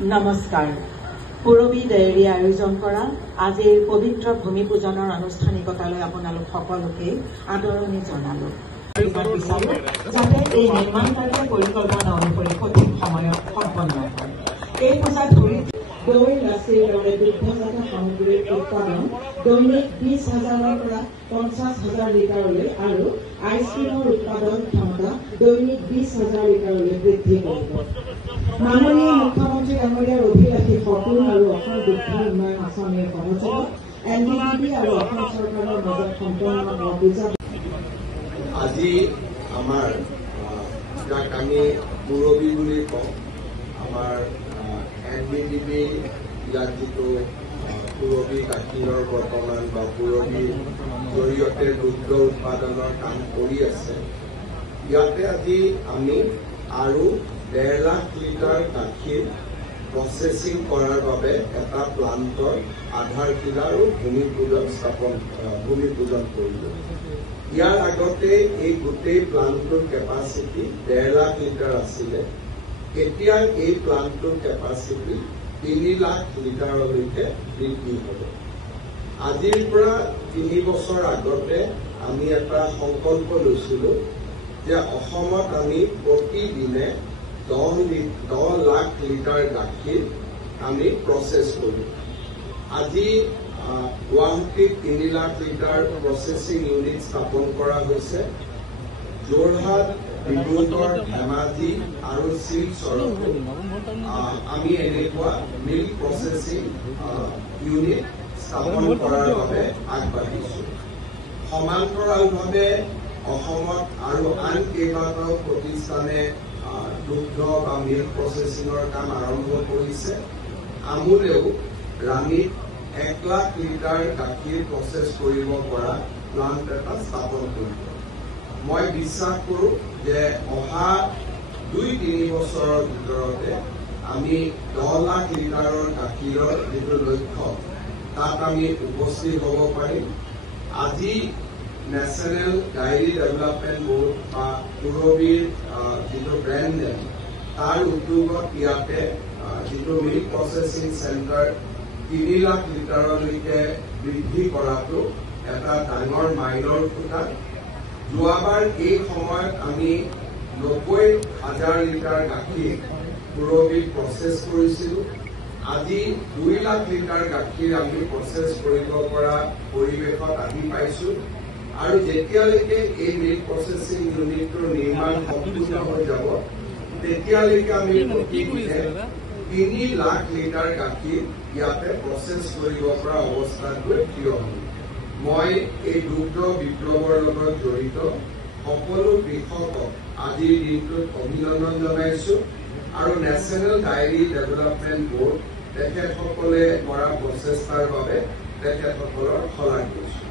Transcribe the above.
নমস্কাৰ। পুৰবী ডায়েৰী আয়োজন কৰা আজিৰ পবিত্ৰ ভূমি পূজনৰ আনুষ্ঠানিকতালৈ আপোনালোক সকলোকে আদৰণি জনালোঁ। যাতে এই নিৰ্মাণ কাৰ্য পৰিকল্পনা অনুসৰি সঠিক সময়ত সম্পন্ন হয়। এই পূজা ধৰি দৈ লাচিৰ দৰে দুগ্ধজাত সামগ্ৰীৰ উৎপাদন দৈনিক 20,000ৰ পৰা 50,000 লিটাৰলৈ আৰু আইচক্ৰীমৰ উৎপাদন ক্ষমতা দৈনিক 20,000 লিটাৰলৈ বৃদ্ধি কৰিব। মাননীয় মুখ্যমন্ত্ৰী ডাঙৰীয়াৰ অভিলাষী সপোন আৰু অসম দুগ্ধ উন্নয়ন আঁচনিৰ সহযোগত NDDB আৰু অসম চৰকাৰৰ মাজত সম্পন্ন পূজা আজি আমাৰ যাক আমি পুৰবী বুলি কওঁ আমাৰ NDDB ইয়াত যিটো পুৰবী গাখীৰৰ বৰ্তমান বা পুৰবীৰ জৰিয়তে দুগ্ধ উৎপাদনৰ কাম কৰি আছে ইয়াতে আজি আমি আৰু 1.5 লাখ লিটাৰ গাখীৰ প্ৰচেছিং কৰাৰ বাবে এটা প্লান্টৰ আধাৰশিলা আৰু ভূমি পূজন কৰিলোঁ। ইয়াৰ আগতে এই গোটেই প্লান্টটোৰ কেপাচিটি 1.5 লাখ লিটাৰ আছিলে। এতিয়া এই প্লান্টটোৰ কেপাচিটি 3 লাখ লিটাৰলৈকে বৃদ্ধি হ'ব। আজিৰ পৰা 3 বছৰ আগতে আমি এটা সংকল্প লৈছিলোঁ যে অসমত আমি প্ৰতিদিনে 10 লাখ লিটাৰ গাখীৰ আমি প্ৰচেছ কৰোঁ। আজি গুৱাহাটীত 3 লাখ লিটাৰ প্ৰচেছিং ইউনিট স্থাপন কৰা হৈছে। যোৰহাট, ডিব্ৰুগড়, ধেমাজি আৰু শিলচৰতো আমি এনেকুৱা মিল্ক প্ৰচেছিং ইউনিট স্থাপন কৰাৰ বাবে আগবাঢ়িছোঁ। সমান্তৰালভাৱে অসমত আৰু আন কেইবাটাও প্ৰতিষ্ঠানে দুগ্ধ বা মিল্ক প্ৰচেছিঙৰ কাম আৰম্ভ কৰিছে। আমুলেও ৰাণীত 1 লাখ লিটাৰ গাখীৰ প্ৰচেছ কৰিব পৰা প্লান্ট এটা স্থাপন কৰিব। মই বিশ্বাস কৰোঁ যে অহা 2-3 বছৰৰ ভিতৰতে আমি 10 লাখ লিটাৰৰ গাখীৰৰ যিটো লক্ষ্য তাত আমি উপস্থিত হ'ব পাৰিম। আজি নেশ্যনেল ডায়েৰী ডেভেলপমেণ্ট বোৰ্ড বা পুৰবীৰ যিটো ব্ৰেণ্ড নেম তাৰ উদ্যোগত ইয়াতে যিটো মিল্ক প্ৰচেছিং চেণ্টাৰ 3 লাখ লিটাৰলৈকে বৃদ্ধি কৰাটো এটা ডাঙৰ মাইলৰ খুঁটা। যোৱাবাৰ এই সময়ত আমি 90,000 লিটাৰ গাখীৰ পুৰবীত প্ৰচেছ কৰিছিলোঁ। আজি 2 লাখ লিটাৰ গাখীৰ আমি প্ৰচেছ কৰিব পৰা পৰিৱেশত আহি পাইছোঁ আৰু যেতিয়ালৈকে এই মিল্ক প্ৰচেছিং ইউনিটটোৰ নিৰ্মাণ সম্পূৰ্ণ হৈ যাব তেতিয়ালৈকে আমি প্ৰতিদিনে 3 লাখ লিটাৰ গাখীৰ ইয়াতে প্ৰচেছ কৰিব পৰা অৱস্থাত গৈ থিয় হ'ম। মই এই দুগ্ধ বিপ্লৱৰ লগত জড়িত সকলো কৃষকক আজিৰ দিনটোত অভিনন্দন জনাইছোঁ আৰু নেশ্যনেল ডায়েৰী ডেভেলপমেণ্ট বোৰ্ড তেখেতসকলে কৰা প্ৰচেষ্টাৰ বাবে তেখেতসকলৰ শলাগ লৈছোঁ।